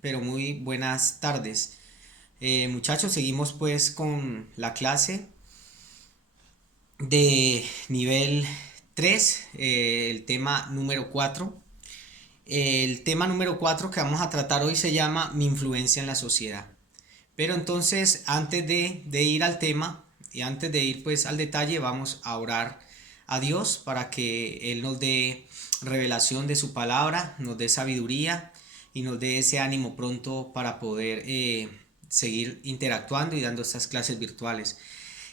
Pero muy buenas tardes. Muchachos, seguimos pues con la clase de nivel 3, el tema número 4. El tema número 4 que vamos a tratar hoy se llama Mi influencia en la sociedad. Pero entonces, antes de ir al tema y antes de ir pues al detalle, vamos a orar a Dios para que Él nos dé revelación de su palabra, nos dé sabiduría y nos dé ese ánimo pronto para poder seguir interactuando y dando estas clases virtuales.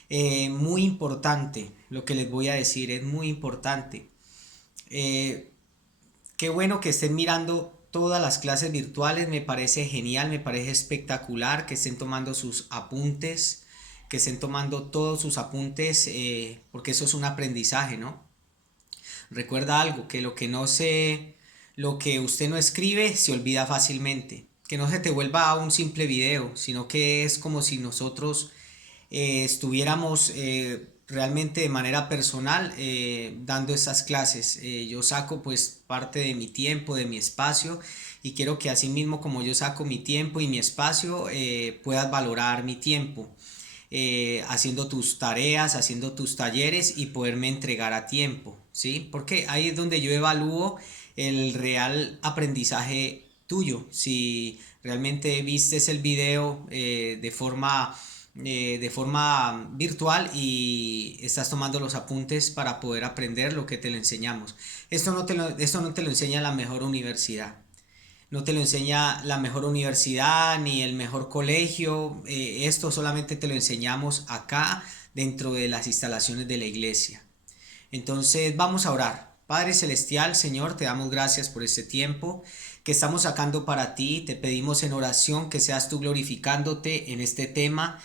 Muy importante, lo que les voy a decir es muy importante. Eh, Qué bueno que estén mirando todas las clases virtuales, me parece genial, me parece espectacular que estén tomando sus apuntes, que estén tomando todos sus apuntes, porque eso es un aprendizaje, ¿no? Recuerda algo, que lo que usted no escribe se olvida fácilmente. Que no se te vuelva a un simple video, sino que es como si nosotros estuviéramos realmente de manera personal dando estas clases. Yo saco pues parte de mi tiempo, de mi espacio y quiero que así mismo como yo saco mi tiempo y mi espacio, puedas valorar mi tiempo. Haciendo tus tareas, haciendo tus talleres y poderme entregar a tiempo, ¿sí? Porque ahí es donde yo evalúo el real aprendizaje tuyo. Si realmente vistes el video de forma virtual y estás tomando los apuntes para poder aprender lo que te lo enseñamos. Esto no te lo enseña la mejor universidad. No te lo enseña la mejor universidad ni el mejor colegio. Esto solamente te lo enseñamos acá dentro de las instalaciones de la iglesia. Entonces vamos a orar. Padre Celestial, Señor, te damos gracias por este tiempo que estamos sacando para ti. Te pedimos en oración que seas tú glorificándote en este tema.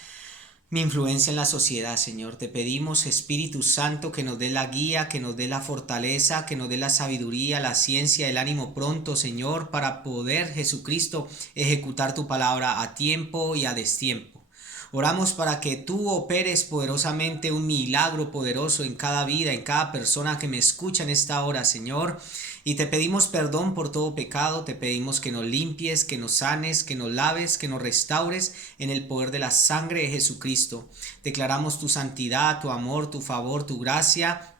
Mi influencia en la sociedad, Señor. Te pedimos, Espíritu Santo, que nos dé la guía, que nos dé la fortaleza, que nos dé la sabiduría, la ciencia, el ánimo pronto, Señor, para poder, Jesucristo, ejecutar tu palabra a tiempo y a destiempo. Oramos para que tú operes poderosamente un milagro poderoso en cada vida, en cada persona que me escucha en esta hora, Señor. Y te pedimos perdón por todo pecado, te pedimos que nos limpies, que nos sanes, que nos laves, que nos restaures en el poder de la sangre de Jesucristo. Declaramos tu santidad, tu amor, tu favor, tu gracia.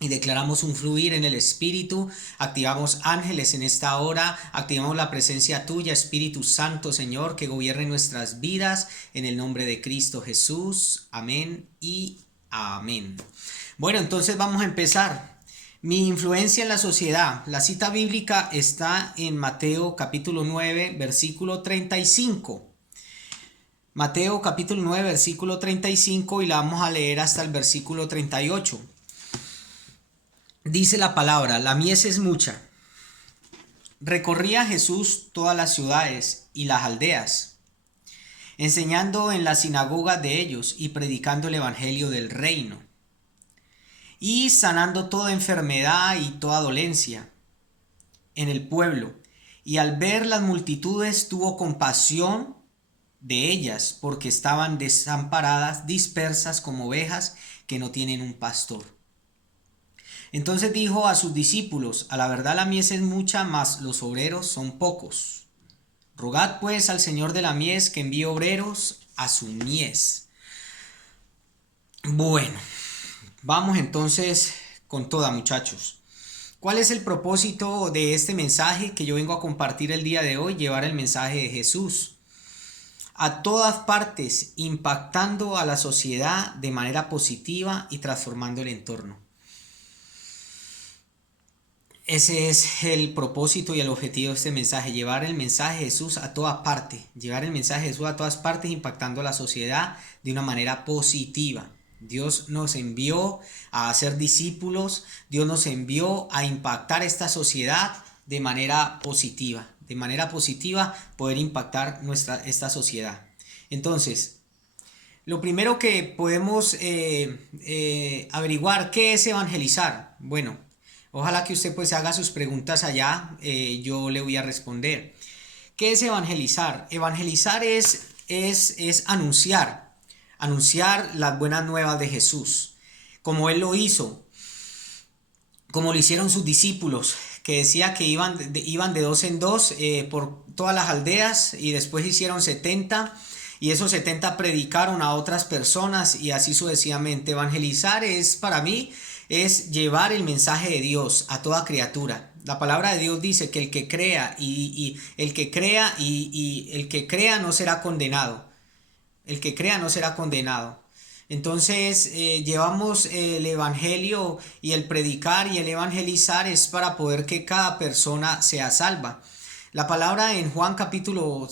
Y declaramos un fluir en el Espíritu, activamos ángeles en esta hora, activamos la presencia tuya, Espíritu Santo, Señor, que gobierne nuestras vidas, en el nombre de Cristo Jesús. Amén y amén. Bueno, entonces vamos a empezar. Mi influencia en la sociedad. La cita bíblica está en Mateo capítulo 9, versículo 35. Mateo capítulo 9, versículo 35 y la vamos a leer hasta el versículo 38. Dice la palabra, la mies es mucha. Recorría Jesús todas las ciudades y las aldeas, enseñando en la sinagoga de ellos y predicando el evangelio del reino, y sanando toda enfermedad y toda dolencia en el pueblo. Y al ver las multitudes tuvo compasión de ellas, porque estaban desamparadas, dispersas como ovejas que no tienen un pastor. Entonces dijo a sus discípulos, a la verdad la mies es mucha, mas los obreros son pocos. Rogad pues al Señor de la mies que envíe obreros a su mies. Bueno, vamos entonces con toda, muchachos. ¿Cuál es el propósito de este mensaje que yo vengo a compartir el día de hoy? Llevar el mensaje de Jesús a todas partes, impactando a la sociedad de manera positiva y transformando el entorno. Ese es el propósito y el objetivo de este mensaje, llevar el mensaje de Jesús a todas partes, llevar el mensaje de Jesús a todas partes, impactando a la sociedad de una manera positiva. Dios nos envió a hacer discípulos, Dios nos envió a impactar esta sociedad de manera positiva poder impactar esta sociedad. Entonces, lo primero que podemos averiguar, ¿qué es evangelizar? Bueno, ojalá que usted pues haga sus preguntas allá, yo le voy a responder. ¿Qué es evangelizar? Evangelizar es anunciar las buenas nuevas de Jesús, como Él lo hizo, como lo hicieron sus discípulos, que decía que iban de dos en dos por todas las aldeas y después hicieron 70 y esos 70 predicaron a otras personas y así sucesivamente. Evangelizar es para mí es llevar el mensaje de Dios a toda criatura. La palabra de Dios dice que el que crea y el que crea y el que crea no será condenado. El que crea no será condenado. Entonces llevamos el evangelio y el predicar y el evangelizar es para poder que cada persona sea salva. La palabra en Juan capítulo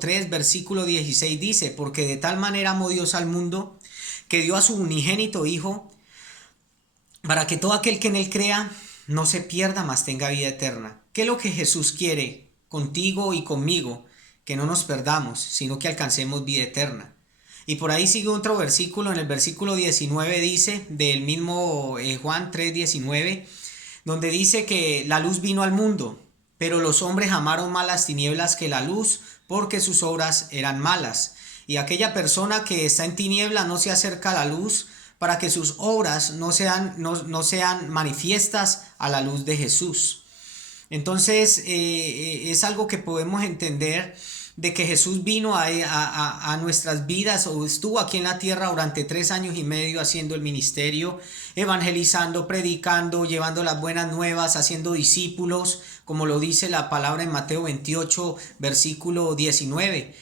3 versículo 16 dice, porque de tal manera amó Dios al mundo que dio a su unigénito Hijo para que todo aquel que en él crea no se pierda, mas tenga vida eterna. ¿Qué es lo que Jesús quiere contigo y conmigo? Que no nos perdamos, sino que alcancemos vida eterna. Y por ahí sigue otro versículo, en el versículo 19 dice, del mismo Juan 3:19, donde dice que la luz vino al mundo, pero los hombres amaron más las tinieblas que la luz, porque sus obras eran malas. Y aquella persona que está en tiniebla no se acerca a la luz, para que sus obras no sean manifiestas a la luz de Jesús. Entonces es algo que podemos entender de que Jesús vino a nuestras vidas o estuvo aquí en la tierra durante 3 años y medio haciendo el ministerio, evangelizando, predicando, llevando las buenas nuevas, haciendo discípulos, como lo dice la palabra en Mateo 28, versículo 19.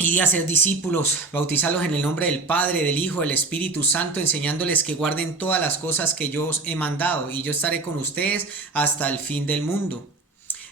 Y de hacer discípulos, bautizarlos en el nombre del Padre, del Hijo, del Espíritu Santo, enseñándoles que guarden todas las cosas que yo os he mandado, y yo estaré con ustedes hasta el fin del mundo.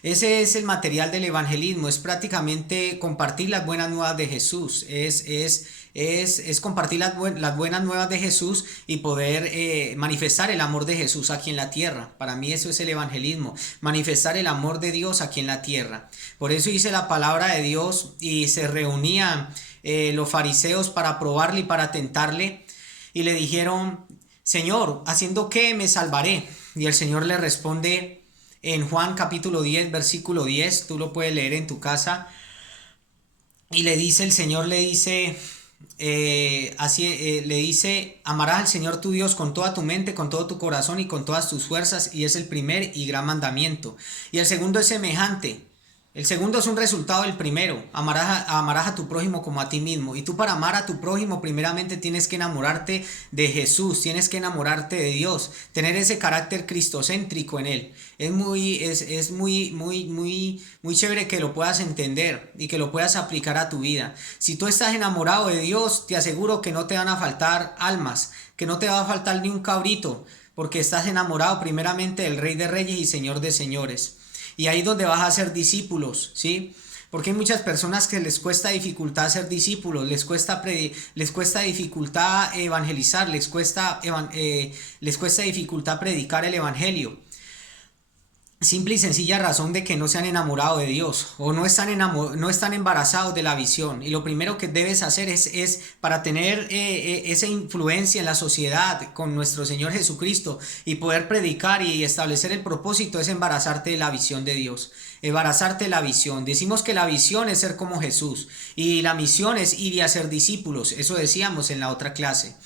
Ese es el material del evangelismo, es prácticamente compartir las buenas nuevas de Jesús, es compartir las buenas nuevas de Jesús y poder manifestar el amor de Jesús aquí en la tierra. Para mí eso es el evangelismo, manifestar el amor de Dios aquí en la tierra. Por eso dice la palabra de Dios y se reunían los fariseos para probarle y para tentarle y le dijeron, Señor, ¿haciendo qué me salvaré? Y el Señor le responde en Juan capítulo 10, versículo 10, tú lo puedes leer en tu casa, y el Señor le dice, le dice, amarás al Señor tu Dios con toda tu mente, con todo tu corazón y con todas tus fuerzas, y es el primer y gran mandamiento. Y el segundo es semejante. El segundo es un resultado del primero, amarás a tu prójimo como a ti mismo. Y tú para amar a tu prójimo primeramente tienes que enamorarte de Jesús, tienes que enamorarte de Dios, tener ese carácter cristocéntrico en él. Es muy chévere que lo puedas entender y que lo puedas aplicar a tu vida. Si tú estás enamorado de Dios, te aseguro que no te van a faltar almas, que no te va a faltar ni un cabrito, porque estás enamorado primeramente del Rey de Reyes y Señor de Señores. Y ahí es donde vas a ser discípulos, ¿sí? Porque hay muchas personas que les cuesta dificultad ser discípulos, les cuesta dificultad evangelizar, les cuesta dificultad predicar el evangelio. Simple y sencilla razón de que no se han enamorado de Dios o no están embarazados de la visión. Y lo primero que debes hacer es para tener esa influencia en la sociedad con nuestro Señor Jesucristo y poder predicar y establecer el propósito, es embarazarte de la visión de Dios. Embarazarte de la visión. Decimos que la visión es ser como Jesús y la misión es ir y hacer discípulos. Eso decíamos en la otra clase.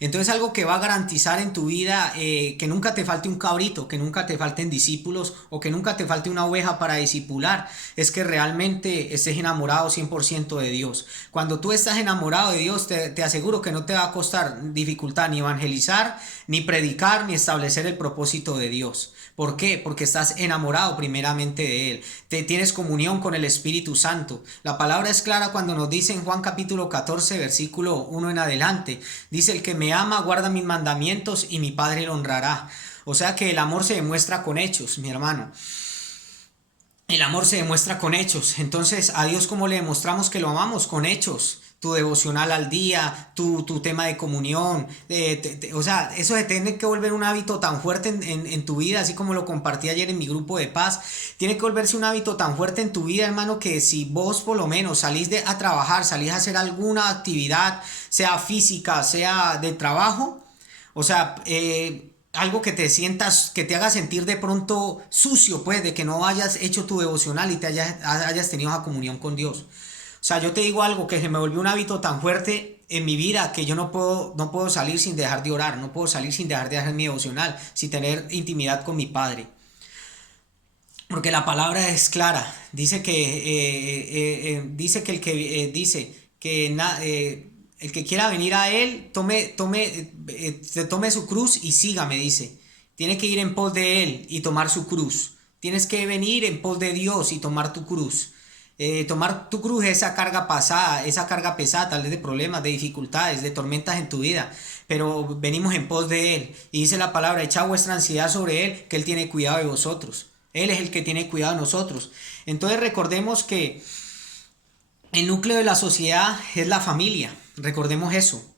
Entonces algo que va a garantizar en tu vida que nunca te falte un cabrito, que nunca te falten discípulos o que nunca te falte una oveja para discipular, es que realmente estés enamorado 100% de Dios. Cuando tú estás enamorado de Dios, te aseguro que no te va a costar dificultad ni evangelizar, ni predicar, ni establecer el propósito de Dios. ¿Por qué? Porque estás enamorado primeramente de Él. Tienes comunión con el Espíritu Santo. La palabra es clara cuando nos dice en Juan capítulo 14, versículo 1 en adelante. Dice, el que me ama guarda mis mandamientos y mi Padre lo honrará. O sea que el amor se demuestra con hechos, mi hermano. El amor se demuestra con hechos. Entonces, ¿a Dios cómo le demostramos que lo amamos? Con hechos. Tu devocional al día, tu tema de comunión, o sea, eso se tiene que volver un hábito tan fuerte en tu vida, así como lo compartí ayer en mi grupo de paz. Tiene que volverse un hábito tan fuerte en tu vida, hermano, que si vos por lo menos salís a trabajar, salís a hacer alguna actividad, sea física, sea de trabajo, o sea, algo que te sientas, que te haga sentir de pronto sucio, pues, de que no hayas hecho tu devocional y te hayas tenido esa comunión con Dios. O sea, yo te digo algo que se me volvió un hábito tan fuerte en mi vida que yo no puedo salir sin dejar de orar, no puedo salir sin dejar de hacer mi devocional, sin tener intimidad con mi Padre. porque la palabra es clara. Dice que el que quiera venir a él, tome su cruz y sígame, dice. Tiene que ir en pos de él y tomar su cruz. Tienes que venir en pos de Dios y tomar tu cruz. Tomar tu cruz, esa carga pesada, tal vez de problemas, de dificultades, de tormentas en tu vida, pero venimos en pos de Él. Y dice la palabra: echad vuestra ansiedad sobre Él, que Él tiene cuidado de vosotros. Él es el que tiene cuidado de nosotros. Entonces recordemos que el núcleo de la sociedad es la familia. Recordemos eso.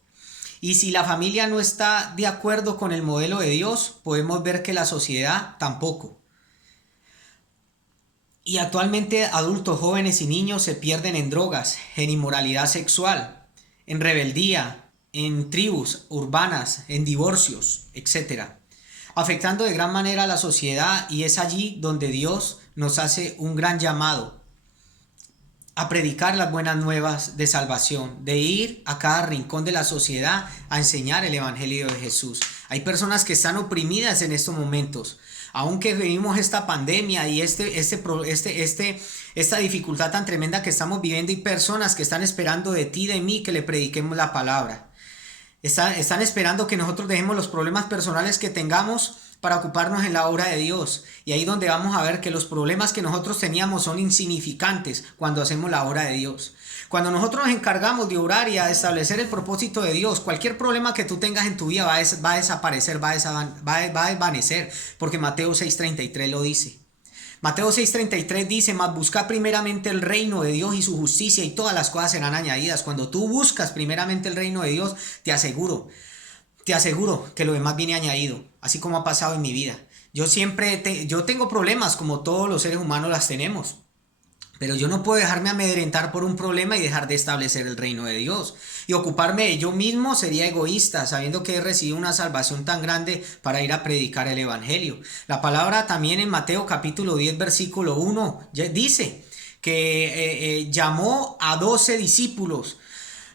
Y si la familia no está de acuerdo con el modelo de Dios, podemos ver que la sociedad tampoco. Y actualmente adultos, jóvenes y niños se pierden en drogas, en inmoralidad sexual, en rebeldía, en tribus urbanas, en divorcios, etcétera, afectando de gran manera a la sociedad. Y es allí donde Dios nos hace un gran llamado a predicar las buenas nuevas de salvación, de ir a cada rincón de la sociedad a enseñar el evangelio de Jesús. Hay personas que están oprimidas en estos momentos. Aunque vivimos esta pandemia y esta dificultad tan tremenda que estamos viviendo, hay personas que están esperando de ti y de mí que le prediquemos la palabra. Están esperando que nosotros dejemos los problemas personales que tengamos para ocuparnos en la obra de Dios. Y ahí donde vamos a ver que los problemas que nosotros teníamos son insignificantes cuando hacemos la obra de Dios. Cuando nosotros nos encargamos de orar y a establecer el propósito de Dios, cualquier problema que tú tengas en tu vida va a desaparecer, va a desvanecer, porque Mateo 6:33 lo dice. Mateo 6:33 dice: mas buscad primeramente el reino de Dios y su justicia, y todas las cosas serán añadidas. Cuando tú buscas primeramente el reino de Dios, te aseguro que lo demás viene añadido, así como ha pasado en mi vida. Yo tengo problemas como todos los seres humanos las tenemos, pero yo no puedo dejarme amedrentar por un problema y dejar de establecer el reino de Dios. Y ocuparme de yo mismo sería egoísta, sabiendo que he recibido una salvación tan grande para ir a predicar el evangelio. La palabra también en Mateo capítulo 10 versículo 1 dice que llamó a 12 discípulos,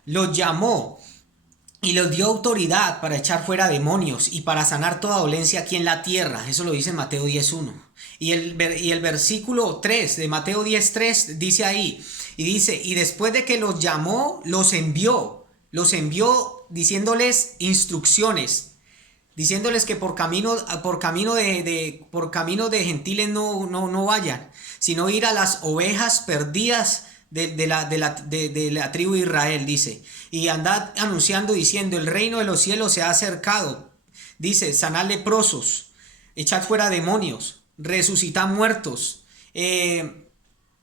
los llamó y les dio autoridad para echar fuera demonios y para sanar toda dolencia aquí en la tierra. Eso lo dice en Mateo 10:1. Y el versículo 3 de Mateo 10:3 dice ahí, y dice: y después de que los llamó, los envió diciéndoles instrucciones, diciéndoles que por camino de gentiles no vayan, sino ir a las ovejas perdidas de la tribu de Israel, dice. Y andad anunciando, diciendo: el reino de los cielos se ha acercado. Dice: sanad leprosos, echad fuera demonios, resucitad muertos,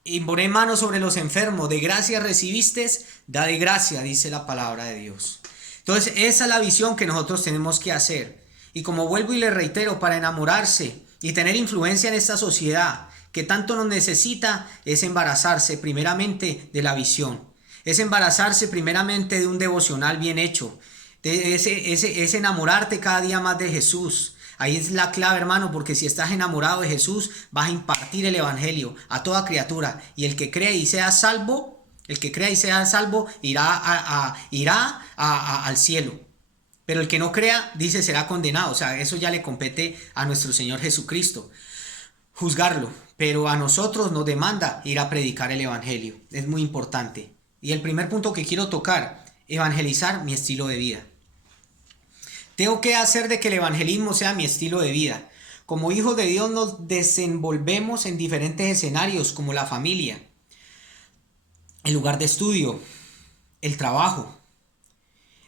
imponé manos sobre los enfermos, de gracia recibisteis, da de gracia, dice la palabra de Dios. Entonces esa es la visión que nosotros tenemos que hacer. Y como vuelvo y le reitero, para enamorarse y tener influencia en esta sociedad que tanto nos necesita, es embarazarse primeramente de la visión, es embarazarse primeramente de un devocional bien hecho, es enamorarte cada día más de Jesús. Ahí es la clave, hermano, porque si estás enamorado de Jesús, vas a impartir el evangelio a toda criatura, y el que cree y sea salvo, irá al cielo. Pero el que no crea, dice, será condenado. O sea, eso ya le compete a nuestro Señor Jesucristo juzgarlo, pero a nosotros nos demanda ir a predicar el evangelio. Es muy importante. Y el primer punto que quiero tocar: evangelizar mi estilo de vida. Tengo que hacer de que el evangelismo sea mi estilo de vida. Como hijos de Dios nos desenvolvemos en diferentes escenarios, como la familia, el lugar de estudio, el trabajo.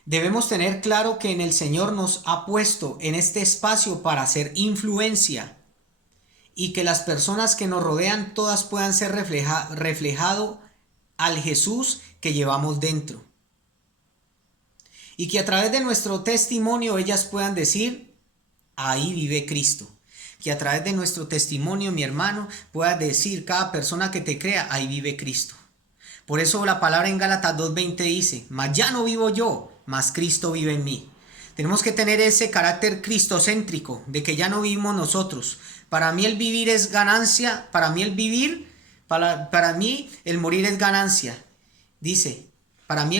Debemos tener claro que en el Señor nos ha puesto en este espacio para hacer influencia, y que las personas que nos rodean todas puedan ser reflejado al Jesús que llevamos dentro. Y que a través de nuestro testimonio ellas puedan decir: ahí vive Cristo. Que a través de nuestro testimonio, mi hermano, pueda decir cada persona que te crea: ahí vive Cristo. Por eso la palabra en Gálatas 2:20 dice: mas ya no vivo yo, mas Cristo vive en mí. Tenemos que tener ese carácter cristocéntrico, de que ya no vivimos nosotros. Para mí el vivir es ganancia, para mí el morir es ganancia. Dice: para mí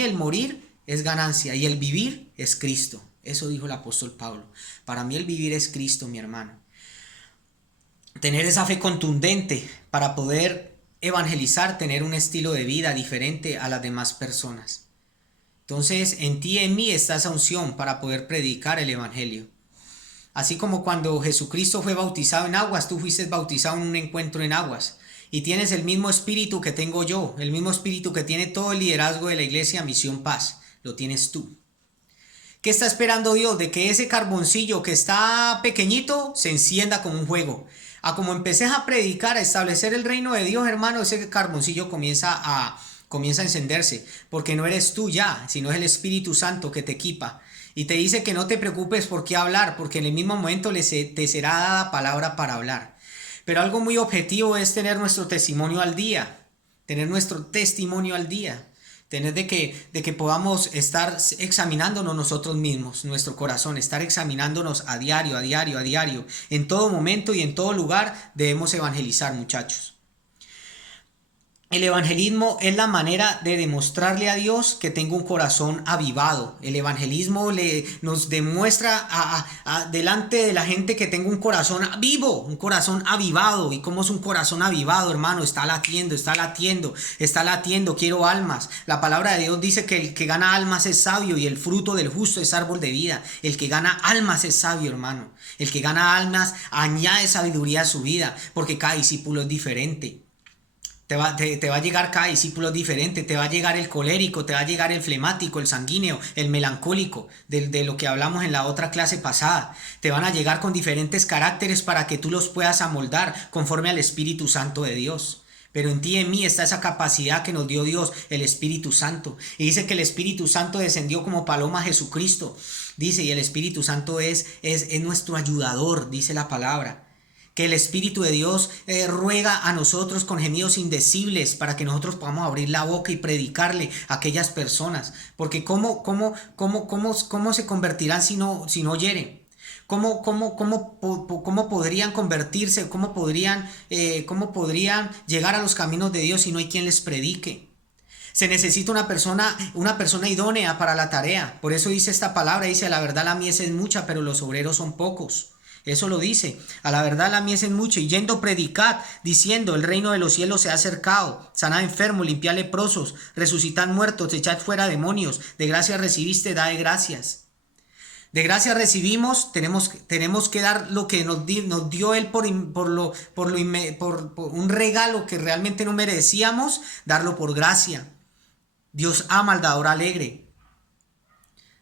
el morir es ganancia y el vivir es Cristo. Eso dijo el apóstol Pablo. Para mí el vivir es Cristo, mi hermano. tener esa fe contundente para poder evangelizar, tener un estilo de vida diferente a las demás personas. Entonces, en ti y en mí está esa unción para poder predicar el evangelio. Así como cuando Jesucristo fue bautizado en aguas, tú fuiste bautizado en un encuentro en aguas. Y tienes el mismo espíritu que tengo yo, el mismo espíritu que tiene todo el liderazgo de la iglesia Misión Paz. Lo tienes tú. ¿Qué está esperando Dios? De que ese carboncillo que está pequeñito se encienda como un fuego. A como empeces a predicar, a establecer el reino de Dios, hermano, ese carboncillo comienza a encenderse. Porque no eres tú ya, sino es el Espíritu Santo que te equipa. Y te dice que no te preocupes por qué hablar, porque en el mismo momento te será dada palabra para hablar. Pero algo muy objetivo es tener nuestro testimonio al día. Tener nuestro testimonio al día. Tener de que podamos estar examinándonos nosotros mismos, nuestro corazón, estar examinándonos a diario, a diario, a diario. En todo momento y en todo lugar debemos evangelizar, muchachos. El evangelismo es la manera de demostrarle a Dios que tengo un corazón avivado. El evangelismo nos demuestra delante de la gente que tengo un corazón vivo, un corazón avivado. ¿Y cómo es un corazón avivado, hermano? Está latiendo, está latiendo, está latiendo. Quiero almas. La palabra de Dios dice que el que gana almas es sabio y el fruto del justo es árbol de vida. El que gana almas es sabio, hermano. El que gana almas añade sabiduría a su vida, porque cada discípulo es diferente. Te va a llegar cada discípulo diferente, te va a llegar el colérico, te va a llegar el flemático, el sanguíneo, el melancólico, de lo que hablamos en la otra clase pasada. Te van a llegar con diferentes caracteres para que tú los puedas amoldar conforme al Espíritu Santo de Dios. Pero en ti y en mí está esa capacidad que nos dio Dios, el Espíritu Santo. Y dice que el Espíritu Santo descendió como paloma a Jesucristo. Dice, y el Espíritu Santo es nuestro ayudador, dice la palabra. Que el Espíritu de Dios ruega a nosotros con gemidos indecibles para que nosotros podamos abrir la boca y predicarle a aquellas personas. Porque ¿cómo se convertirán si no oyeren? ¿Cómo podrían convertirse? ¿Cómo podrían llegar a los caminos de Dios si no hay quien les predique? Se necesita una persona idónea para la tarea. Por eso dice esta palabra, dice, la verdad la mies es mucha, pero los obreros son pocos. Eso lo dice, a la verdad la mies es mucho, y yendo predicad, diciendo, el reino de los cielos se ha acercado, sanad enfermos, limpiad leprosos, resucitad muertos, echad fuera demonios, de gracia recibiste, da de gracias. De gracia recibimos, tenemos que dar lo que nos dio Él por un regalo que realmente no merecíamos, darlo por gracia. Dios ama al dador alegre.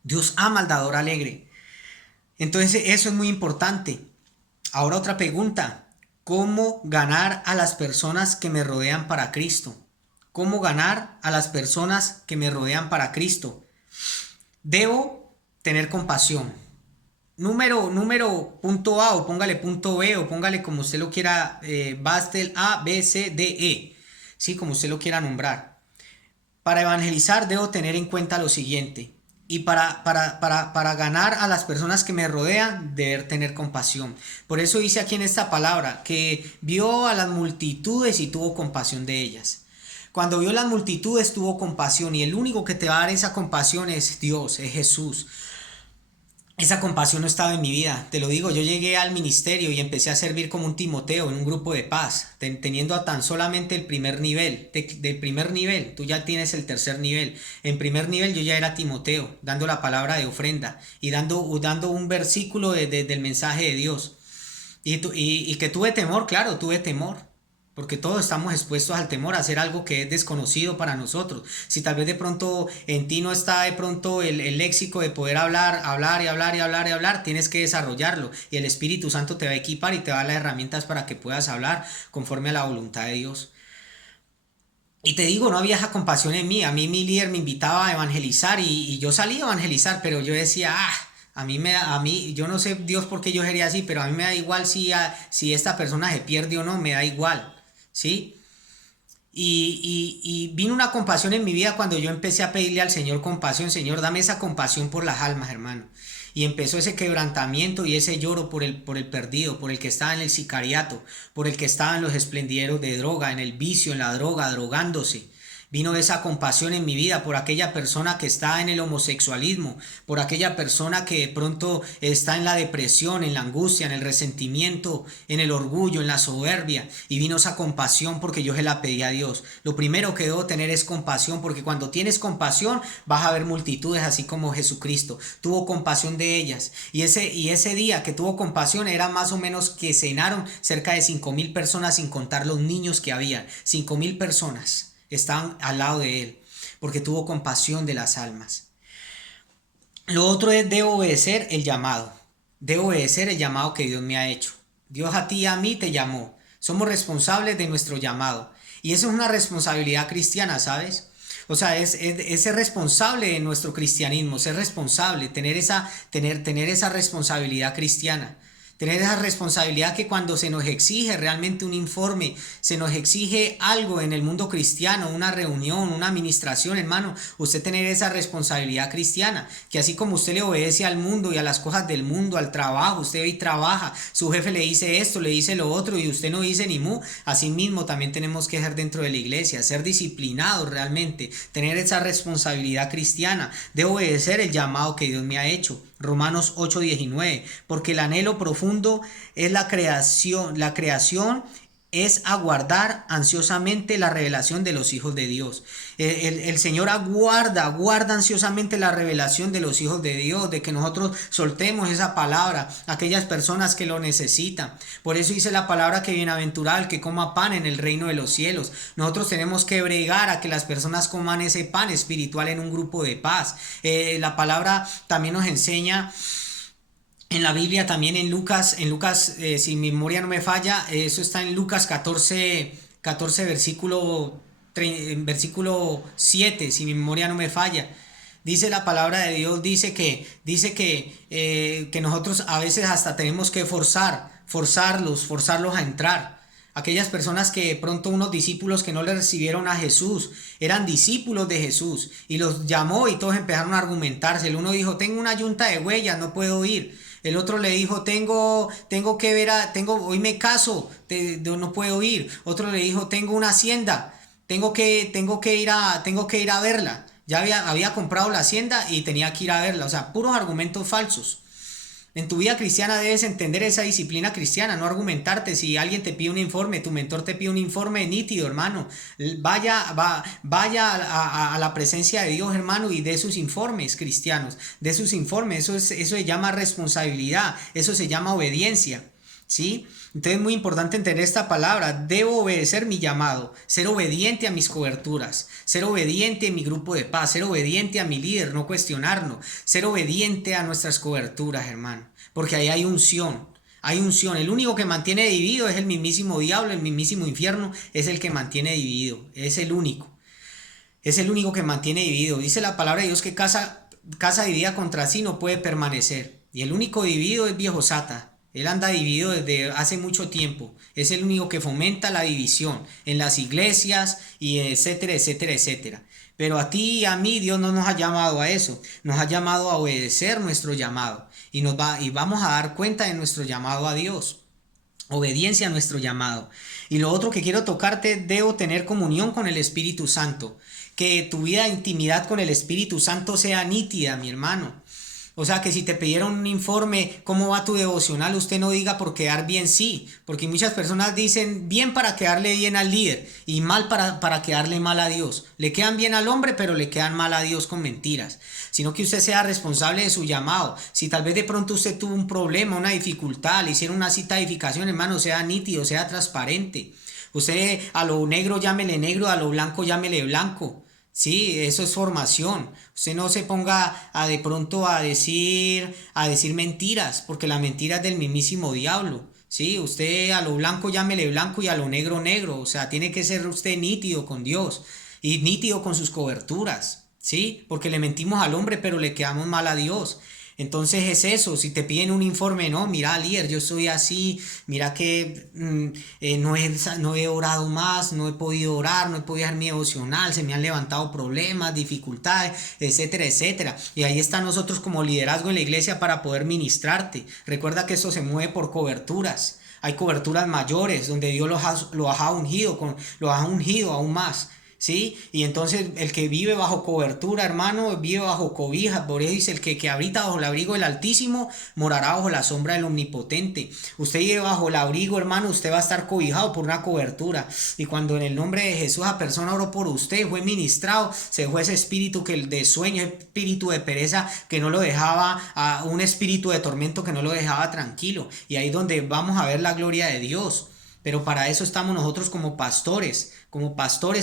Dios ama al dador alegre. Entonces eso es muy importante. Ahora otra pregunta. ¿Cómo ganar a las personas que me rodean para Cristo? ¿Cómo ganar a las personas que me rodean para Cristo? Debo tener compasión. Número punto A, o póngale punto B, o póngale como usted lo quiera, Bastel A, B, C, D, E. Sí, como usted lo quiera nombrar. Para evangelizar debo tener en cuenta lo siguiente. Y para ganar a las personas que me rodean, deber tener compasión. Por eso dice aquí en esta palabra que vio a las multitudes y tuvo compasión de ellas. Cuando vio las multitudes tuvo compasión, y el único que te va a dar esa compasión es Dios, es Jesús. Esa compasión no estaba en mi vida, te lo digo, yo llegué al ministerio y empecé a servir como un Timoteo en un grupo de paz, teniendo a tan solamente el primer nivel, del primer nivel, tú ya tienes el tercer nivel. En primer nivel yo ya era Timoteo, dando la palabra de ofrenda y dando un versículo del mensaje de Dios. Y que tuve temor, claro, tuve temor. Porque todos estamos expuestos al temor a hacer algo que es desconocido para nosotros. Si tal vez de pronto en ti no está de pronto el léxico de poder hablar, tienes que desarrollarlo. Y el Espíritu Santo te va a equipar y te va a dar las herramientas para que puedas hablar conforme a la voluntad de Dios. Y te digo, no había esa compasión en mí. A mí mi líder me invitaba a evangelizar y yo salí a evangelizar, pero yo decía, a mí, yo no sé Dios por qué yo sería así, pero a mí me da igual si esta persona se pierde o no, me da igual. ¿Sí? Y vino una compasión en mi vida cuando yo empecé a pedirle al Señor compasión. Señor, dame esa compasión por las almas, hermano. Y empezó ese quebrantamiento y ese lloro por el perdido, por el que estaba en el sicariato, por el que estaba en los esplendideros de droga, en el vicio, en la droga, drogándose. Vino esa compasión en mi vida por aquella persona que está en el homosexualismo, por aquella persona que de pronto está en la depresión, en la angustia, en el resentimiento, en el orgullo, en la soberbia. Y vino esa compasión porque yo se la pedí a Dios. Lo primero que debo tener es compasión, porque cuando tienes compasión vas a ver multitudes, así como Jesucristo tuvo compasión de ellas. Y ese día que tuvo compasión era más o menos que cenaron cerca de 5,000 personas, sin contar los niños que había. 5,000 personas estaban al lado de él, porque tuvo compasión de las almas. Lo otro es de obedecer el llamado. De obedecer el llamado que Dios me ha hecho. Dios a ti y a mí te llamó. Somos responsables de nuestro llamado. Y eso es una responsabilidad cristiana, ¿sabes? O sea, es ser responsable de nuestro cristianismo, ser responsable, tener esa responsabilidad cristiana. Tener esa responsabilidad que cuando se nos exige realmente un informe, se nos exige algo en el mundo cristiano, una reunión, una administración, hermano, usted tener esa responsabilidad cristiana, que así como usted le obedece al mundo y a las cosas del mundo, al trabajo, usted ve y trabaja, su jefe le dice esto, le dice lo otro y usted no dice ni mu, así mismo también tenemos que ser dentro de la iglesia, ser disciplinados realmente, tener esa responsabilidad cristiana de obedecer el llamado que Dios me ha hecho. Romanos 8:19, porque el anhelo profundo es la creación es aguardar ansiosamente la revelación de los hijos de Dios. El Señor aguarda ansiosamente la revelación de los hijos de Dios, de que nosotros soltemos esa palabra a aquellas personas que lo necesitan. Por eso dice la palabra que bienaventurado el que coma pan en el reino de los cielos. Nosotros tenemos que bregar a que las personas coman ese pan espiritual en un grupo de paz. La palabra también nos enseña en la Biblia, también en Lucas, si mi memoria no me falla, eso está en Lucas 14, versículo 7, si mi memoria no me falla. Dice la palabra de Dios, dice que nosotros a veces hasta tenemos que forzarlos a entrar. Aquellas personas que de pronto unos discípulos que no le recibieron a Jesús, eran discípulos de Jesús y los llamó y todos empezaron a argumentarse. El uno dijo, tengo una yunta de huellas, no puedo ir. El otro le dijo, hoy me caso, no puedo ir. Otro le dijo, tengo una hacienda, tengo que ir a verla. Ya había comprado la hacienda y tenía que ir a verla. O sea, puros argumentos falsos. En tu vida cristiana debes entender esa disciplina cristiana, no argumentarte. Si alguien te pide un informe, tu mentor te pide un informe nítido, hermano, vaya a la presencia de Dios, hermano, y dé sus informes cristianos, dé sus informes. Eso se llama responsabilidad, eso se llama obediencia, ¿sí? Entonces es muy importante entender esta palabra. Debo obedecer mi llamado, ser obediente a mis coberturas, ser obediente a mi grupo de paz, ser obediente a mi líder, no cuestionarnos, ser obediente a nuestras coberturas, hermano, porque ahí hay unción. Hay unción. El único que mantiene dividido es el mismísimo diablo, el mismísimo infierno es el que mantiene dividido, es el único que mantiene dividido. Dice la palabra de Dios que casa dividida contra sí no puede permanecer, y el único dividido es viejo Sata. Él anda dividido desde hace mucho tiempo. Es el único que fomenta la división en las iglesias y etcétera, etcétera, etcétera. Pero a ti y a mí Dios no nos ha llamado a eso. Nos ha llamado a obedecer nuestro llamado. Y vamos a dar cuenta de nuestro llamado a Dios. Obediencia a nuestro llamado. Y lo otro que quiero tocarte, debo tener comunión con el Espíritu Santo. Que tu vida de intimidad con el Espíritu Santo sea nítida, mi hermano. O sea, que si te pidieron un informe, ¿cómo va tu devocional? Usted no diga por quedar bien, sí. Porque muchas personas dicen bien para quedarle bien al líder y mal para quedarle mal a Dios. Le quedan bien al hombre, pero le quedan mal a Dios con mentiras. Sino que usted sea responsable de su llamado. Si tal vez de pronto usted tuvo un problema, una dificultad, le hicieron una cita de edificación, hermano, sea nítido, sea transparente. Usted a lo negro llámele negro, a lo blanco llámele blanco. Sí, eso es formación. Usted no se ponga de pronto a decir mentiras, porque la mentira es del mismísimo diablo. Sí, usted a lo blanco llámele blanco y a lo negro negro. O sea, tiene que ser usted nítido con Dios y nítido con sus coberturas. Sí, porque le mentimos al hombre, pero le quedamos mal a Dios. Entonces es eso, si te piden un informe, no, mira, líder, yo soy así, mira que no he orado más, no he podido orar, no he podido hacer mi devocional, se me han levantado problemas, dificultades, etcétera, etcétera. Y ahí está nosotros como liderazgo en la iglesia para poder ministrarte. Recuerda que esto se mueve por coberturas. Hay coberturas mayores donde Dios los ha ungido aún más. ¿sí? Y entonces el que vive bajo cobertura, hermano, vive bajo cobija. Por eso dice, el que habita bajo el abrigo del Altísimo morará bajo la sombra del Omnipotente. Usted vive bajo el abrigo, hermano, usted va a estar cobijado por una cobertura. Y cuando en el nombre de Jesús a persona oró por usted, fue ministrado, se fue ese espíritu que de sueño, espíritu de pereza que no lo dejaba, a un espíritu de tormento que no lo dejaba tranquilo. Y ahí donde vamos a ver la gloria de Dios. Pero para eso estamos nosotros como pastores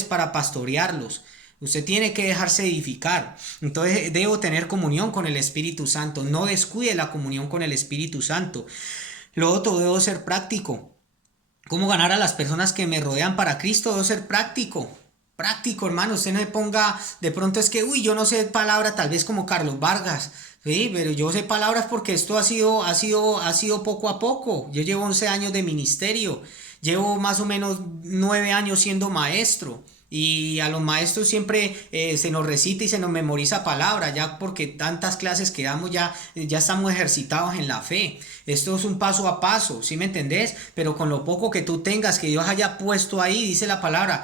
para pastorearlos. Usted tiene que dejarse edificar. Entonces debo tener comunión con el Espíritu Santo. No descuide la comunión con el Espíritu Santo. Lo otro, debo ser práctico. ¿Cómo ganar a las personas que me rodean para Cristo? Debo ser práctico. Práctico, hermano. Usted no se ponga, de pronto es que, uy, yo no sé palabra, tal vez como Carlos Vargas. Sí, pero yo sé palabras porque esto ha sido poco a poco. Yo llevo 11 años de ministerio. Llevo más o menos 9 años siendo maestro. Y a los maestros siempre se nos recita y se nos memoriza palabra, ya porque tantas clases que damos ya estamos ejercitados en la fe. Esto es un paso a paso, ¿sí me entendés? Pero con lo poco que tú tengas, que Dios haya puesto ahí, dice la palabra,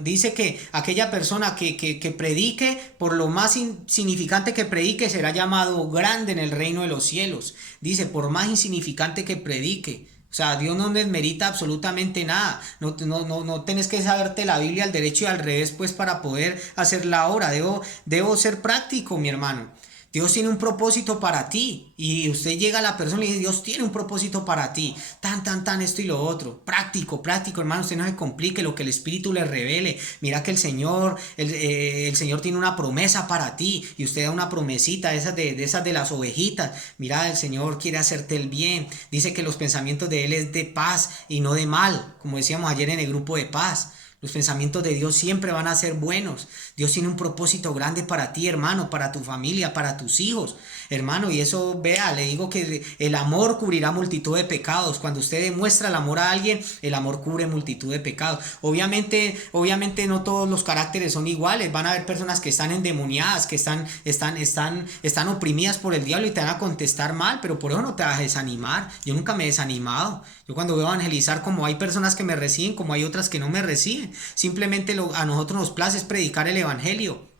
dice que aquella persona que predique, por lo más insignificante que predique, será llamado grande en el reino de los cielos. Dice, por más insignificante que predique. O sea, Dios no desmerita absolutamente nada. No tienes que saberte la Biblia al derecho y al revés, pues, para poder hacer la obra. Debo ser práctico, mi hermano. Dios tiene un propósito para ti. Y usted llega a la persona y dice, Dios tiene un propósito para ti. Tan, esto y lo otro. Práctico, hermano. Usted no se complique lo que el Espíritu le revele. Mira que el Señor tiene una promesa para ti. Y usted da una promesita, esas de las ovejitas. Mira, el Señor quiere hacerte el bien. Dice que los pensamientos de Él es de paz y no de mal. Como decíamos ayer en el grupo de paz. Los pensamientos de Dios siempre van a ser buenos. Dios tiene un propósito grande para ti, hermano, para tu familia, para tus hijos, hermano. Y eso, vea, le digo que el amor cubrirá multitud de pecados. Cuando usted demuestra el amor a alguien, el amor cubre multitud de pecados. Obviamente no todos los caracteres son iguales. Van a haber personas que están endemoniadas, que están oprimidas por el diablo y te van a contestar mal, pero por eso no te vas a desanimar. Yo nunca me he desanimado. Yo cuando veo evangelizar, como hay personas que me reciben, como hay otras que no me reciben, simplemente a nosotros nos place es predicar el evangelio.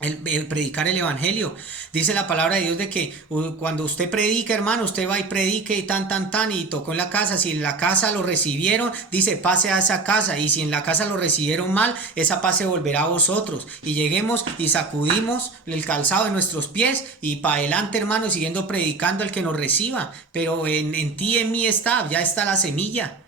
El predicar el evangelio. Dice la palabra de Dios de que cuando usted predica, hermano, usted va y predique y y tocó en la casa. Si en la casa lo recibieron, dice pase a esa casa. Y si en la casa lo recibieron mal, esa paz se volverá a vosotros. Y lleguemos y sacudimos el calzado de nuestros pies y para adelante, hermano, siguiendo predicando al que nos reciba. Pero en ti, en mí ya está la semilla.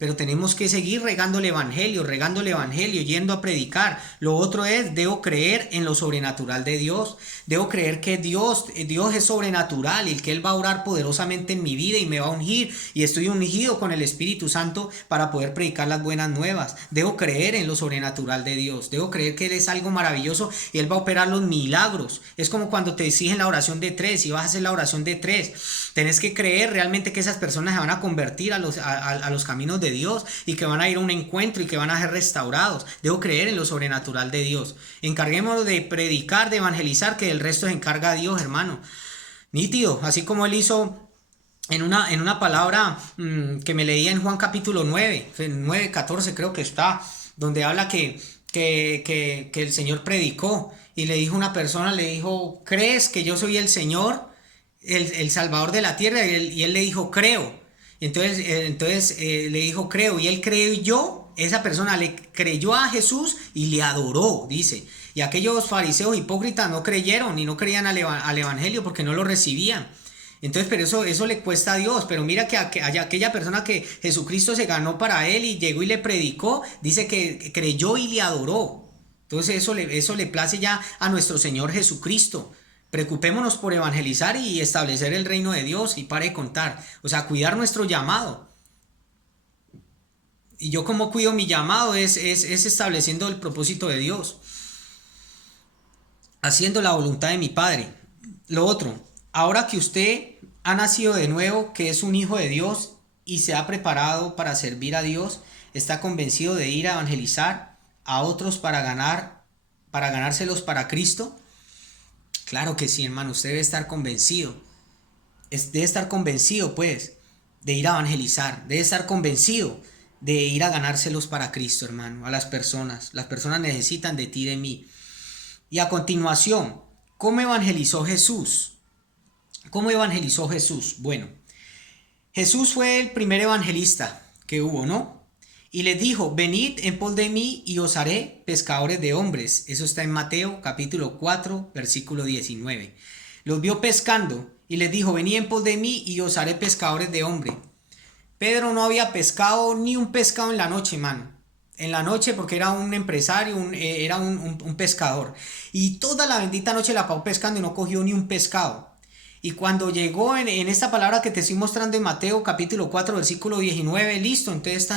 Pero tenemos que seguir regando el evangelio, yendo a predicar. Lo otro es, debo creer en lo sobrenatural de Dios. Debo creer que Dios es sobrenatural y que Él va a orar poderosamente en mi vida y me va a ungir. Y estoy ungido con el Espíritu Santo para poder predicar las buenas nuevas. Debo creer en lo sobrenatural de Dios. Debo creer que Él es algo maravilloso y Él va a operar los milagros. Es como cuando te exigen la oración de 3 y vas a hacer la oración de 3. Tenés que creer realmente que esas personas se van a convertir a los caminos de Dios y que van a ir a un encuentro y que van a ser restaurados. Debo creer en lo sobrenatural de Dios. Encarguémonos de predicar, de evangelizar, que del resto se encarga Dios, hermano. Nítido, así como Él hizo en una palabra que me leía en Juan capítulo 9:14 creo que está, donde habla que el Señor predicó y le dijo a una persona, le dijo, ¿crees que yo soy el Señor, el Salvador de la tierra? Y él le dijo, creo. Entonces le dijo, creo, y él creyó. Esa persona le creyó a Jesús y le adoró, dice. Y aquellos fariseos hipócritas no creyeron y no creían al evangelio porque no lo recibían. Entonces, pero eso le cuesta a Dios. Pero mira que aquella persona que Jesucristo se ganó para él y llegó y le predicó, dice que creyó y le adoró. Entonces eso le place ya a nuestro Señor Jesucristo. Preocupémonos por evangelizar y establecer el reino de Dios y pare de contar. O sea, cuidar nuestro llamado. Y yo como cuido mi llamado es estableciendo el propósito de Dios. Haciendo la voluntad de mi Padre. Lo otro, ahora que usted ha nacido de nuevo, que es un hijo de Dios y se ha preparado para servir a Dios, está convencido de ir a evangelizar a otros para ganárselos para Cristo. Claro que sí, hermano, usted debe estar convencido. Debe estar convencido, pues, de ir a evangelizar. Debe estar convencido de ir a ganárselos para Cristo, hermano, a las personas. Las personas necesitan de ti, de mí. Y a continuación, ¿cómo evangelizó Jesús? ¿Cómo evangelizó Jesús? Bueno, Jesús fue el primer evangelista que hubo, ¿no? Y les dijo, venid en pos de mí y os haré pescadores de hombres. Eso está en Mateo capítulo 4, versículo 19. Los vio pescando y les dijo, venid en pos de mí y os haré pescadores de hombres. Pedro no había pescado ni un pescado en la noche, mano. En la noche, porque era un empresario, era un pescador. Y toda la bendita noche la pasó pescando y no cogió ni un pescado. Y cuando llegó en esta palabra que te estoy mostrando en Mateo capítulo 4 versículo 19, listo, entonces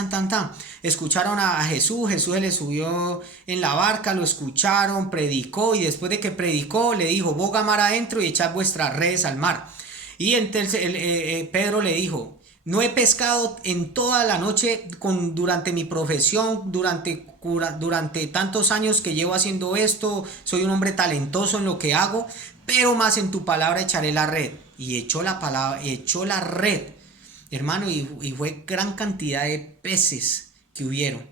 escucharon a Jesús, Jesús se le subió en la barca, lo escucharon, predicó y después de que predicó le dijo, boga mar adentro y echad vuestras redes al mar. Y entonces Pedro le dijo, no he pescado en toda la noche durante mi profesión, durante tantos años que llevo haciendo esto, soy un hombre talentoso en lo que hago, pero más en tu palabra echaré la red. Y echó la red, hermano, y fue gran cantidad de peces que hubieron.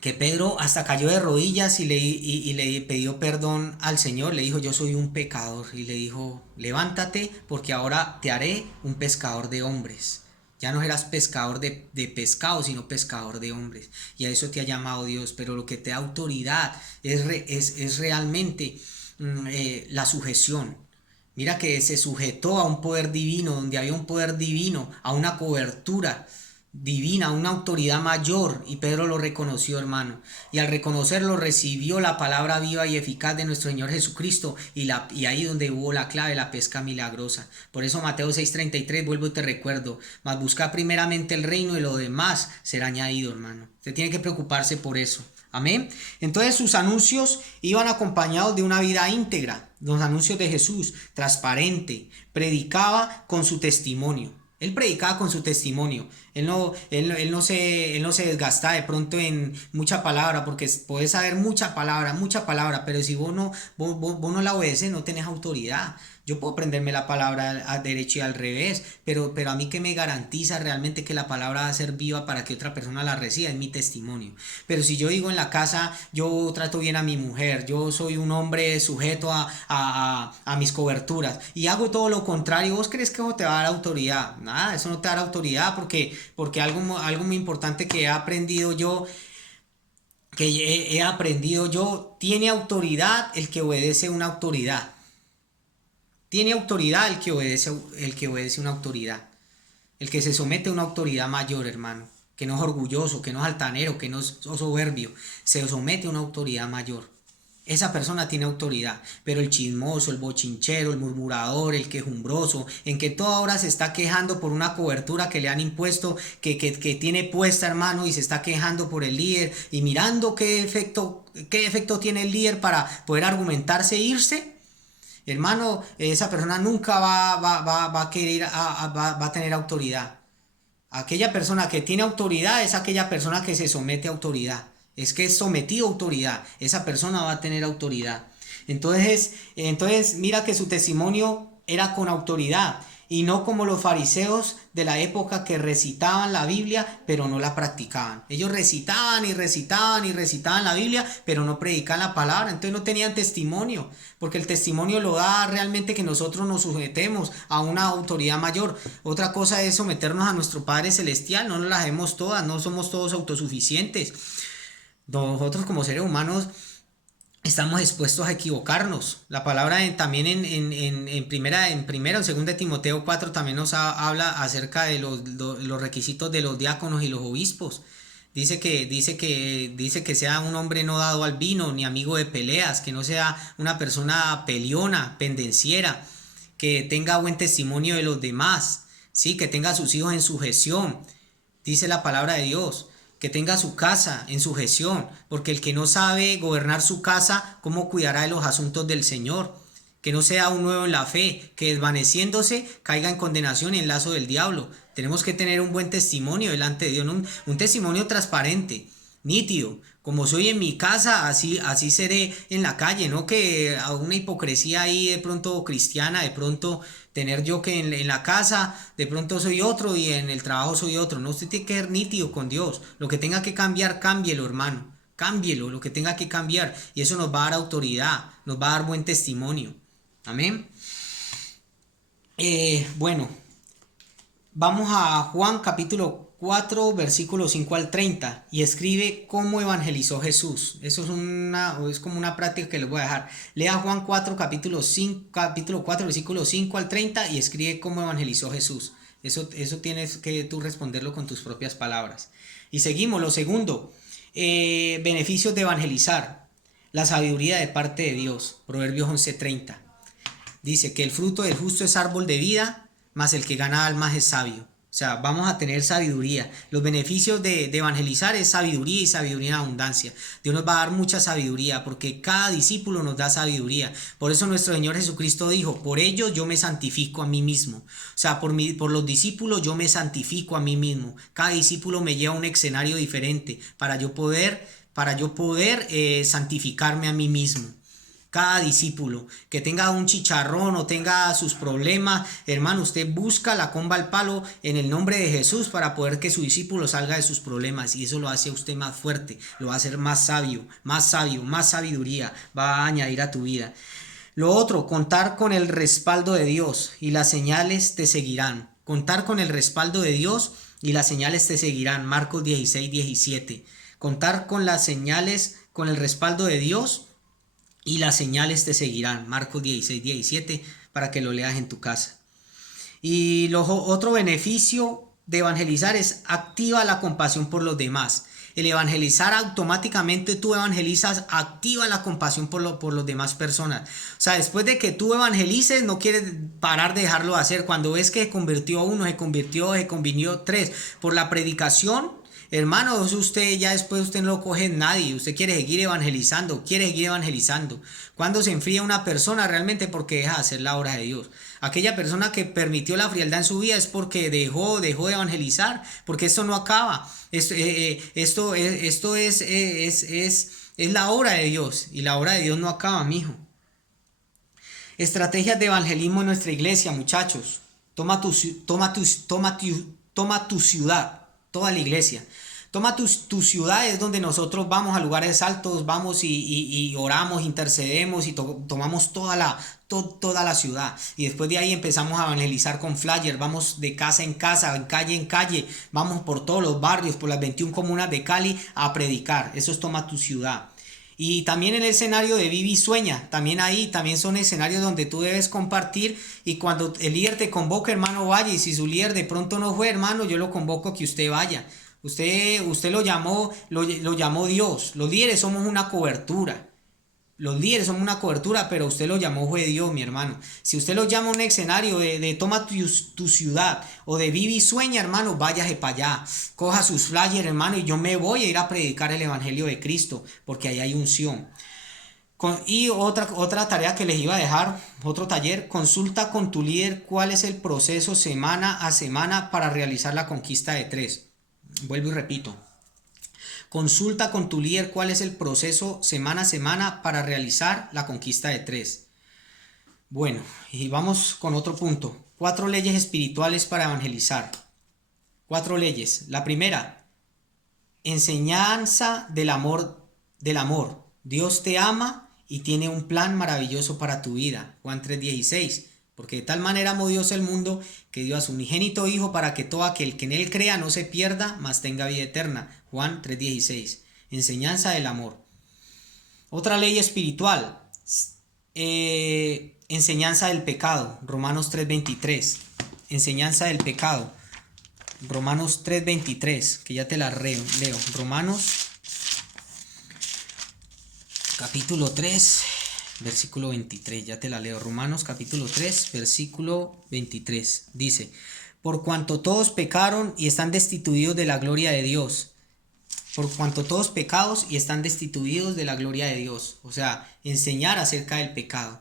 Que Pedro hasta cayó de rodillas y le pidió perdón al Señor, le dijo, yo soy un pecador, y le dijo, levántate porque ahora te haré un pescador de hombres. Ya no serás pescador de pescado, sino pescador de hombres. Y a eso te ha llamado Dios, pero lo que te da autoridad es realmente la sujeción. Mira que se sujetó a un poder divino, donde había un poder divino, a una cobertura divina, una autoridad mayor, y Pedro lo reconoció, hermano, y al reconocerlo recibió la palabra viva y eficaz de nuestro Señor Jesucristo, y ahí donde hubo la clave, la pesca milagrosa. Por eso Mateo 6:33, vuelvo y te recuerdo, mas busca primeramente el reino y lo demás será añadido, hermano. Usted tiene que preocuparse por eso. Amén. Entonces sus anuncios iban acompañados de una vida íntegra. Los anuncios de Jesús, transparente, predicaba con su testimonio. Él predicaba con su testimonio. Él no se desgastaba de pronto en mucha palabra, porque puedes saber mucha palabra, pero si vos no la obedeces, no tenés autoridad. Yo puedo aprenderme la palabra al derecho y al revés, pero a mí que me garantiza realmente que la palabra va a ser viva para que otra persona la reciba, es mi testimonio. Pero si yo digo en la casa, yo trato bien a mi mujer, yo soy un hombre sujeto a mis coberturas y hago todo lo contrario, ¿vos crees que eso te va a dar autoridad? Nada, eso no te va a dar autoridad porque algo muy importante que he aprendido yo, tiene autoridad el que obedece una autoridad. Tiene autoridad el que obedece una autoridad. El que se somete a una autoridad mayor, hermano. Que no es orgulloso, que no es altanero, que no es soberbio. Se somete a una autoridad mayor. Esa persona tiene autoridad. Pero el chismoso, el bochinchero, el murmurador, el quejumbroso, en que toda hora se está quejando por una cobertura que le han impuesto, que tiene puesta, hermano, y se está quejando por el líder y mirando qué efecto tiene el líder para poder argumentarse e irse. Hermano, esa persona nunca va a querer, va a tener autoridad. Aquella persona que tiene autoridad es aquella persona que se somete a autoridad. Es que es sometido a autoridad. Esa persona va a tener autoridad. Entonces mira que su testimonio era con autoridad. Y no como los fariseos de la época que recitaban la Biblia, pero no la practicaban. Ellos recitaban la Biblia, pero no predicaban la palabra. Entonces no tenían testimonio, porque el testimonio lo da realmente que nosotros nos sujetemos a una autoridad mayor. Otra cosa es someternos a nuestro Padre Celestial. No nos la dejemos todas, no somos todos autosuficientes. Nosotros como seres humanos estamos expuestos a equivocarnos. La palabra también en primera o segunda de Timoteo 4 también nos habla acerca de los requisitos de los diáconos y los obispos. Dice que sea un hombre no dado al vino, ni amigo de peleas, que no sea una persona peleona, pendenciera, que tenga buen testimonio de los demás, ¿sí? Que tenga a sus hijos en sujeción, dice la palabra de Dios. Que tenga su casa en sujeción, porque el que no sabe gobernar su casa, ¿cómo cuidará de los asuntos del Señor? Que no sea un nuevo en la fe, que desvaneciéndose caiga en condenación y en lazo del diablo. Tenemos que tener un buen testimonio delante de Dios, un testimonio transparente, nítido. Como soy en mi casa, así seré en la calle, no que a una hipocresía ahí de pronto cristiana, de pronto Tener yo que en la casa de pronto soy otro y en el trabajo soy otro. No, usted tiene que ser nítido con Dios. Lo que tenga que cambiar, cámbielo, hermano. Cámbielo, lo que tenga que cambiar. Y eso nos va a dar autoridad, nos va a dar buen testimonio. Amén. Bueno, vamos a Juan capítulo 4, versículo 5 al 30 y escribe cómo evangelizó Jesús. Eso es como una práctica que les voy a dejar. Lea Juan 4, capítulo 4, versículo 5 al 30 y escribe cómo evangelizó Jesús. Eso tienes que tú responderlo con tus propias palabras. Y seguimos, lo segundo, beneficios de evangelizar. La sabiduría de parte de Dios. Proverbios 11:30. Dice que el fruto del justo es árbol de vida, mas el que gana almas es sabio. O sea, vamos a tener sabiduría. Los beneficios de evangelizar es sabiduría y sabiduría en abundancia. Dios nos va a dar mucha sabiduría porque cada discípulo nos da sabiduría. Por eso nuestro Señor Jesucristo dijo, por ello yo me santifico a mí mismo. O sea, por los discípulos yo me santifico a mí mismo. Cada discípulo me lleva a un escenario diferente para yo poder santificarme a mí mismo. Cada discípulo que tenga un chicharrón o tenga sus problemas, hermano, usted busca la comba al palo en el nombre de Jesús para poder que su discípulo salga de sus problemas, y eso lo hace a usted más fuerte, lo va a hacer más sabio, más sabiduría va a añadir a tu vida. Lo otro, contar con el respaldo de Dios y las señales te seguirán. Contar con el respaldo de Dios y las señales te seguirán. Marcos 16:17. Contar con las señales, con el respaldo de Dios y las señales te seguirán. Marcos 16:17, para que lo leas en tu casa. Y otro beneficio de evangelizar es activa la compasión por los demás. El evangelizar, automáticamente tú evangelizas, activa la compasión por los demás personas. O sea, después de que tú evangelices, no quieres parar de dejarlo hacer. Cuando ves que se convirtió uno, se convirtió tres por la predicación, hermano, usted ya después usted no lo coge en nadie. Usted quiere seguir evangelizando. Cuando se enfría una persona, realmente porque deja de hacer la obra de Dios. Aquella persona que permitió la frialdad en su vida es porque dejó de evangelizar, porque esto no acaba. Esto es la obra de Dios, y la obra de Dios no acaba, mijo. Estrategias de evangelismo en nuestra iglesia, muchachos. Toma tu ciudad, toda la iglesia. Toma tu ciudad, es donde nosotros vamos a lugares altos, vamos y oramos, intercedemos y tomamos toda la ciudad. Y después de ahí empezamos a evangelizar con flyers, vamos de casa en casa, en calle, vamos por todos los barrios, por las 21 comunas de Cali a predicar. Eso es toma tu ciudad. Y también en el escenario de Vive y Sueña, también son escenarios donde tú debes compartir, y cuando el líder te convoca, hermano, vaya, y si su líder de pronto no fue, hermano, yo lo convoco a que usted vaya. Usted lo llamó Dios. Los líderes somos una cobertura. Pero usted lo llamó fue Dios, mi hermano. Si usted lo llama a un escenario de toma tu ciudad o de Vive y Sueña, hermano, váyase para allá. Coja sus flyers, hermano, y yo me voy a ir a predicar el evangelio de Cristo, porque ahí hay unción. Y otra tarea que les iba a dejar, otro taller: consulta con tu líder cuál es el proceso semana a semana para realizar la conquista de 3. Vuelvo y repito. Consulta con tu líder cuál es el proceso semana a semana para realizar la conquista de 3. Bueno, y vamos con otro punto. 4 leyes espirituales para evangelizar. 4 leyes. La primera, enseñanza del amor. Dios te ama y tiene un plan maravilloso para tu vida. Juan 3:16. Porque de tal manera amó Dios el mundo, que dio a su unigénito Hijo, para que todo aquel que en él crea no se pierda, mas tenga vida eterna. Juan 3:16. Enseñanza del amor. Otra ley espiritual. Enseñanza del pecado. Romanos 3:23. Enseñanza del pecado. Romanos 3:23. Que ya te la leo. Romanos capítulo 3. Versículo 23, ya te la leo. Romanos capítulo 3, versículo 23. Dice: por cuanto todos pecaron y están destituidos de la gloria de Dios. Por cuanto todos pecados y están destituidos de la gloria de Dios. O sea, enseñar acerca del pecado.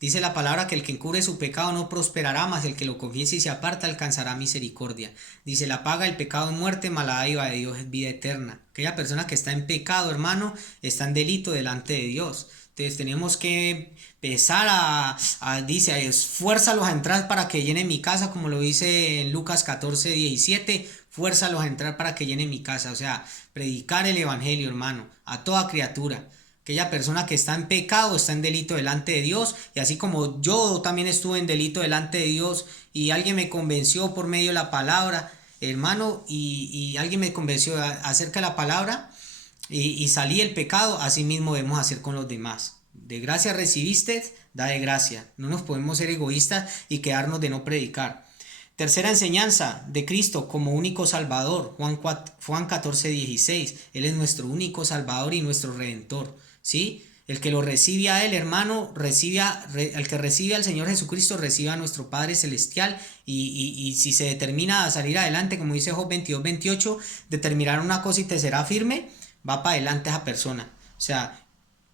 Dice la palabra que el que encubre su pecado no prosperará, mas el que lo confiese y se aparta alcanzará misericordia. Dice: la paga del pecado es muerte, mas la dádiva de Dios es vida eterna. Aquella persona que está en pecado, hermano, está en delito delante de Dios. Entonces tenemos que empezar dice, esfuérzalos a entrar para que llenen mi casa, como lo dice en Lucas 14:17, fuérzalos a entrar para que llenen mi casa. O sea, predicar el evangelio, hermano, a toda criatura. Aquella persona que está en pecado está en delito delante de Dios, y así como yo también estuve en delito delante de Dios y alguien me convenció por medio de la palabra, hermano, y alguien me convenció acerca de la palabra y salí del pecado, así mismo debemos hacer con los demás. De gracia recibiste, da de gracia. No nos podemos ser egoístas y quedarnos de no predicar. Tercera enseñanza de Cristo como único Salvador, Juan 14:16. Él es nuestro único Salvador y nuestro Redentor, ¿sí? El que lo recibe a Él, hermano, el que recibe al Señor Jesucristo, recibe a nuestro Padre Celestial, y si se determina a salir adelante, como dice Job 22:28, determinar una cosa y te será firme, va para adelante esa persona. O sea,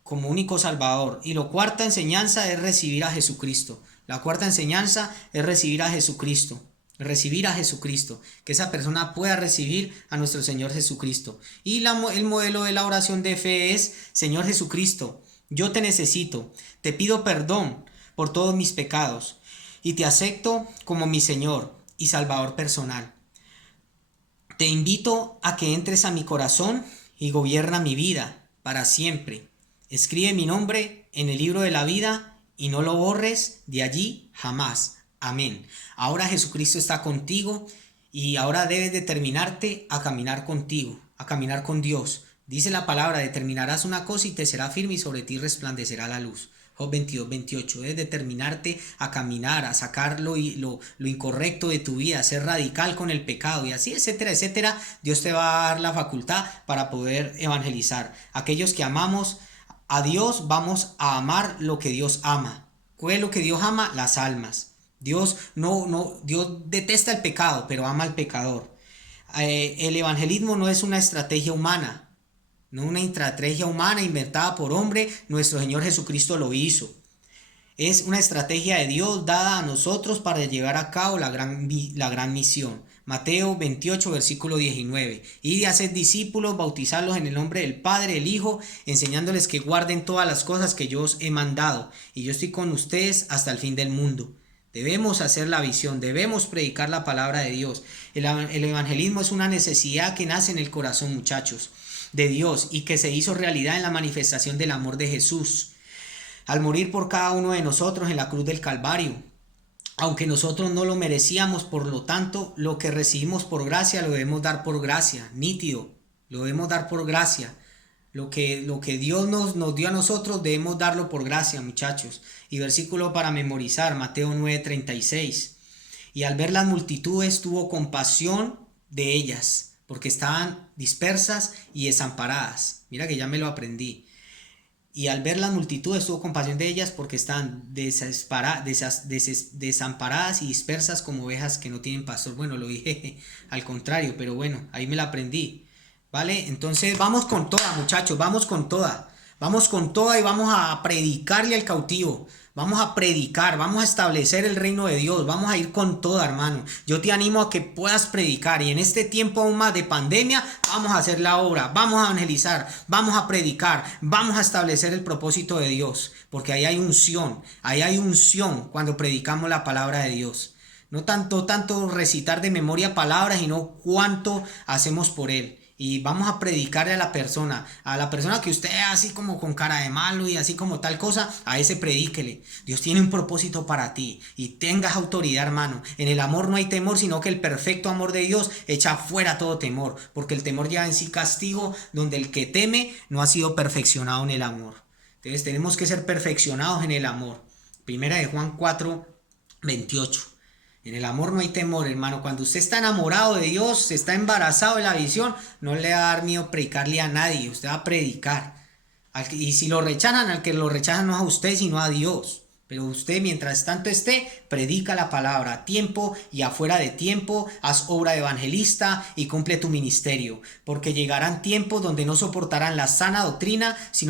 como único Salvador. Y la cuarta enseñanza es recibir a Jesucristo. La cuarta enseñanza es recibir a Jesucristo. Recibir a Jesucristo. Que esa persona pueda recibir a nuestro Señor Jesucristo. Y el modelo de la oración de fe es: Señor Jesucristo, yo te necesito. Te pido perdón por todos mis pecados. Y te acepto como mi Señor y Salvador personal. Te invito a que entres a mi corazón y gobierna mi vida para siempre. Escribe mi nombre en el libro de la vida y no lo borres de allí jamás. Amén. Ahora Jesucristo está contigo y ahora debes determinarte a caminar contigo, a caminar con Dios. Dice la palabra: determinarás una cosa y te será firme y sobre ti resplandecerá la luz. Job 22:28. Debes determinarte a caminar, a sacar lo incorrecto de tu vida, a ser radical con el pecado y así, etcétera, etcétera. Dios te va a dar la facultad para poder evangelizar. Aquellos que amamos a Dios, vamos a amar lo que Dios ama. ¿Cuál es lo que Dios ama? Las almas. Dios detesta el pecado, pero ama al pecador. El evangelismo no es una estrategia humana. No una estrategia humana inventada por hombre. Nuestro Señor Jesucristo lo hizo. Es una estrategia de Dios dada a nosotros para llevar a cabo la gran misión. Mateo 28, versículo 19. Id y haced discípulos, bautizarlos en el nombre del Padre, del Hijo, enseñándoles que guarden todas las cosas que yo os he mandado. Y yo estoy con ustedes hasta el fin del mundo. Debemos hacer la visión, debemos predicar la palabra de Dios. El evangelismo es una necesidad que nace en el corazón, muchachos, de Dios, y que se hizo realidad en la manifestación del amor de Jesús al morir por cada uno de nosotros en la cruz del Calvario. Aunque nosotros no lo merecíamos, por lo tanto, lo que recibimos por gracia lo debemos dar por gracia, nítido, lo debemos dar por gracia. Lo que Dios nos dio a nosotros debemos darlo por gracia, muchachos. Y versículo para memorizar, Mateo 9:36. Y al ver las multitudes tuvo compasión de ellas, porque estaban dispersas y desamparadas. Mira que ya me lo aprendí. Y al ver las multitudes tuvo compasión de ellas, porque están desamparadas y dispersas como ovejas que no tienen pastor. Bueno, lo dije al contrario, pero bueno, ahí me la aprendí. ¿Vale? Entonces vamos con toda, muchachos, vamos con toda. Vamos con toda y vamos a predicarle al cautivo. Vamos a predicar, vamos a establecer el reino de Dios, vamos a ir con toda, hermano. Yo te animo a que puedas predicar, y en este tiempo aún más de pandemia vamos a hacer la obra, vamos a evangelizar, vamos a predicar, vamos a establecer el propósito de Dios, porque ahí hay unción cuando predicamos la palabra de Dios. No tanto recitar de memoria palabras, sino cuánto hacemos por Él. Y vamos a predicarle a la persona que usted así como con cara de malo y así como tal cosa, a ese predíquele. Dios tiene un propósito para ti y tengas autoridad, hermano. En el amor no hay temor, sino que el perfecto amor de Dios echa fuera todo temor, porque el temor lleva en sí castigo, donde el que teme no ha sido perfeccionado en el amor. Entonces tenemos que ser perfeccionados en el amor. Primera de Juan 4:28. En el amor no hay temor, hermano. Cuando usted está enamorado de Dios, está embarazado de la visión, no le va a dar miedo predicarle a nadie. Usted va a predicar. Y si lo rechazan, al que lo rechazan no es a usted, sino a Dios. Pero usted, mientras tanto esté, predica la palabra a tiempo y afuera de tiempo. Haz obra de evangelista y cumple tu ministerio. Porque llegarán tiempos donde no soportarán la sana doctrina, sino